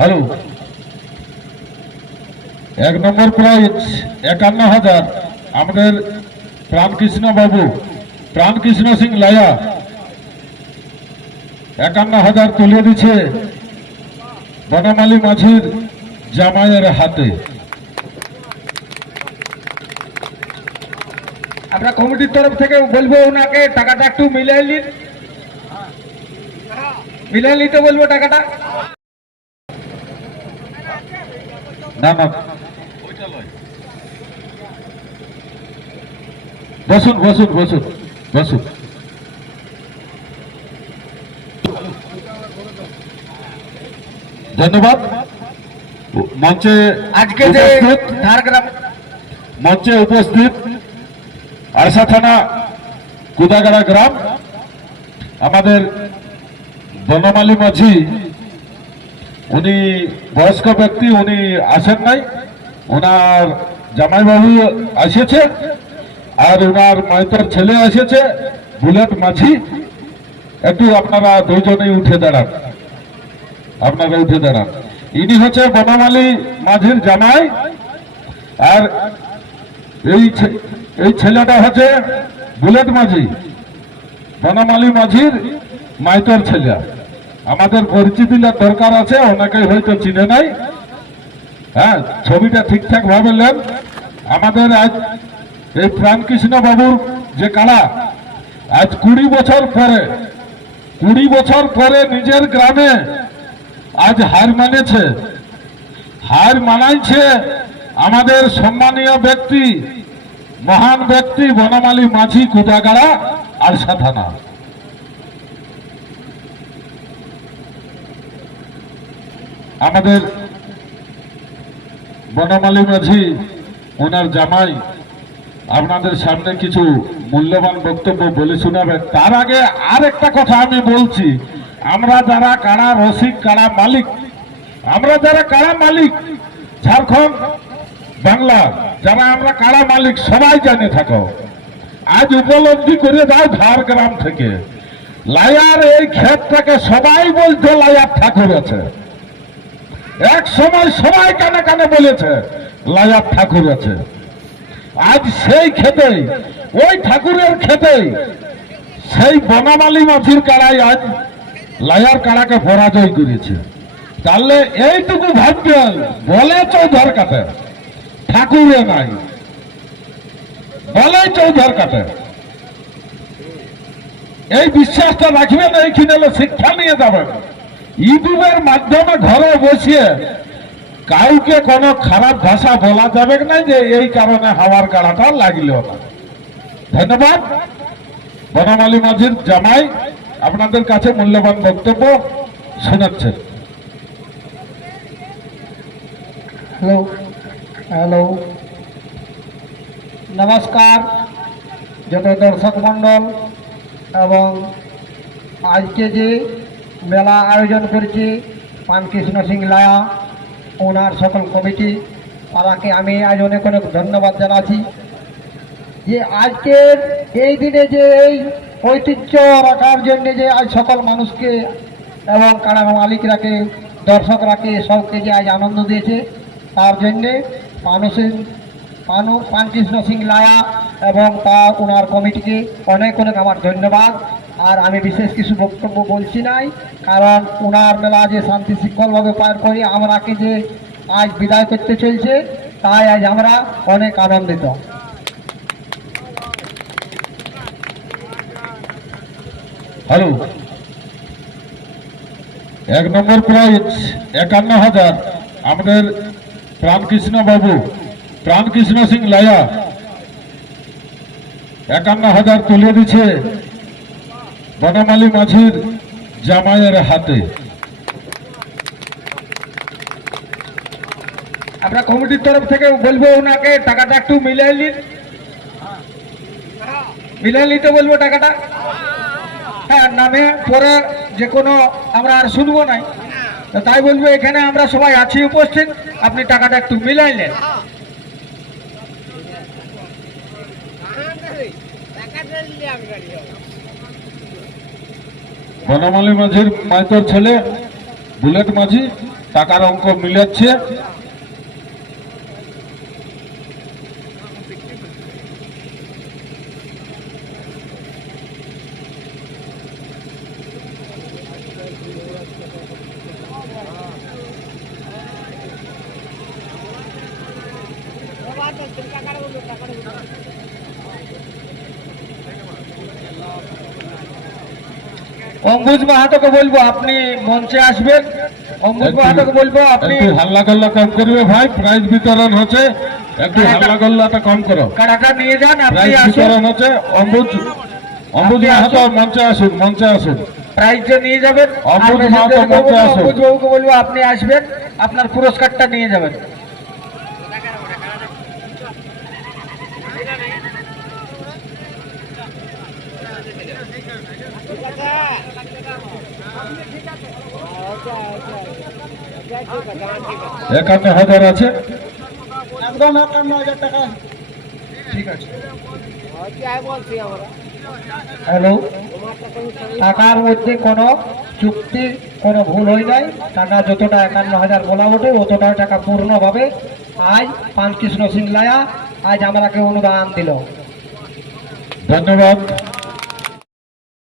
Hello, 1 নম্বর prize 51,000 আমাদের প্রাণকৃষ্ণ বাবু, প্রাণকৃষ্ণ সিং লায়া 51,000 তুলে দিচ্ছে বনমালী মাঝির জামাইয়ের হাতে। আমরা কমিটির তরফ থেকে বলবো ওনাকে টাকাটা একটু মিলিয়ে নিতে বলবো টাকাটা। না না, বসুন বসুন বসুন বসুন। ধন্যবাদ। মঞ্চে আজকে যে ঝাড়গ্রাম মঞ্চে উপস্থিত আরসা থানা কুদাগাড়া গ্রাম আমাদের বনমালী মাঝি, উনি বয়স্ক ব্যক্তি, উনি আসেন নাই, ওনার জামাইবাবু এসেছে আর ওনার মাইতর ছেলে এসেছে বুলেট মাঝি। একটু আপনারা দুইজনেই উঠে দাঁড়ান, আপনারা উঠে দাঁড়ান। ইনি হচ্ছে বনমালী মাঝির জামাই আর এই ছেলেটা হচ্ছে বুলেট মাঝি, বনমালী মাঝির মাইতর ছেলে। আমাদের পরিচিতি দরকার আছে, অনেকেই হয়তো চিনে নাই। হ্যাঁ, ছবিটা ঠিকঠাক ভাবে নেন। আমাদের আজ এই প্রাণকৃষ্ণ বাবুর যে কাড়া, আজ 20 বছর পরে নিজের গ্রামে আজ হার মানেছে, হার মানাইছে আমাদের সম্মানীয় ব্যক্তি, মহান ব্যক্তি বনমালী মাঝি, কুদাগাড়া আরসা থানা। আমাদের বনমালী মাঝি ওনার জামাই আপনাদের সামনে কিছু মূল্যবান বক্তব্য বলে শোনাবে। তার আগে আর একটা কথা আমি বলছি, আমরা যারা কাড়া রসিক, কাড়া মালিক, আমরা যারা কাড়া মালিক ঝাড়খণ্ড বাংলা, যারা আমরা কাড়া মালিক সবাই জানে থাকো, আজ উপলব্ধি করে যাও ঝাড়গ্রাম থেকে লায়ার এই ক্ষেতটাকে সবাই বলতো লায়ার ঠাকুর আছে। এক সময় সবাই কানে কানে বলেছে লায়ার ঠাকুর আছে। আজ সেই খেতেই, ওই ঠাকুরের খেতেই সেই বনমালী মাঝির কাড়াই আজ লায়ার কাড়াকে পরাজয় করেছে। তাহলে এইটুকু ভাববেন, বলে চৌধর কাটে ঠাকুরে নাই, বলে চৌধর কাটে। এই বিশ্বাসটা রাখবেন, এইখানে শিক্ষা নিয়ে যাবেন। ইউটিউবের মাধ্যমে ঘরে বসিয়ে কাউকে কোনো খারাপ ভাষা বলা যাবে না, যে এই কারণে হাওয়ার কাড়াটা লাগলো না। ধন্যবাদ। বনমালী মাঝির জামাই আপনাদের কাছে মূল্যবান বক্তব্য শোনাচ্ছেন। হ্যালো হ্যালো, নমস্কার যত দর্শক মণ্ডল এবং আজকে যে মেলা আয়োজন করেছে প্রাণকৃষ্ণ সিং লায়া, ওনার সকল কমিটি, তারাকে আমি আজ অনেক অনেক ধন্যবাদ জানাচ্ছি। যে আজকের এই দিনে যে এই ঐতিহ্য রাখার জন্য যে আজ সকল মানুষকে এবং কাড়া মালিকরাকে, দর্শকরাকে, সবকে যে আজ আনন্দ দিয়েছে, তার জন্যে প্রাণকৃষ্ণ সিং লায়া এবং তার ওনার কমিটিকে অনেক অনেক আমার ধন্যবাদ। আর আমি বিশেষ কিছু বক্তব্য বলছি নাই, কারণ ওনার মেলা যে শান্তি শৃঙ্খলভাবে পার করি আমরাকে যে আজ বিদায় করতে চলছে, তাই আজ আমরা অনেক আনন্দিত। হ্যালো, 1 নম্বর প্রাইজ 51,000 আমাদের প্রাণকৃষ্ণ বাবু, প্রাণকৃষ্ণ সিং লায়া 51,000 তুলে দিচ্ছে বনমালী মাঝির জামাইয়ের হাতে। আমরা কমিটির তরফ থেকে বলবো ওনাকে টাকাটা একটু মিলিয়ে নিতে বলবো টাকাটা। হ্যাঁ, নামে পরে যে কোনো আমরা আর শুনবো নাই, তাই বলবো এখানে আমরা সবাই আছি উপস্থিত, আপনি টাকাটা একটু মিলাইলেন। বনমালী মাঝির মাইতর ছেলে বুলেট মাঝি টাকার অঙ্ক মিলাচ্ছে। অম্বুজ মাহাতোকে বলবো আপনি মঞ্চে আসবেন। অম্বুজ মাহাতোকে বলবো আপনি একটু হাল্লা গল্লা কম করবে ভাই, প্রাইজ বিতরণ হচ্ছে, একটু হাল্লা গল্লাটা কম করো। কাড়াটা নিয়ে যান, আপনি প্রাইজ আসুন। বিতরণ হচ্ছে। অম্বুজ আপনি মাহাতো আসুন। মঞ্চে আসুন, মঞ্চে আসুন। প্রাইজটা নিয়ে যাবেন। অম্বুজ আর মাহাতো মেসেঞ্জারকে মঞ্চে বলবো, আসুন। অম্বুজ বাবুকে বলবো আপনি আসবেন, আপনার পুরস্কারটা নিয়ে যাবেন। একান্ন হাজার আছে। একদম 51,000 টাকা। ঠিক আছে। হ্যালো, টাকার মধ্যে কোনো চুক্তি, কোনো ভুল হয় নাই। টাকা যতটা 51,000 বলা ওঠে অতটা টাকা পূর্ণভাবে আজ পানকৃষ্ণ সিং লায়া আজ আমাকে অনুদান দিল। ধন্যবাদ।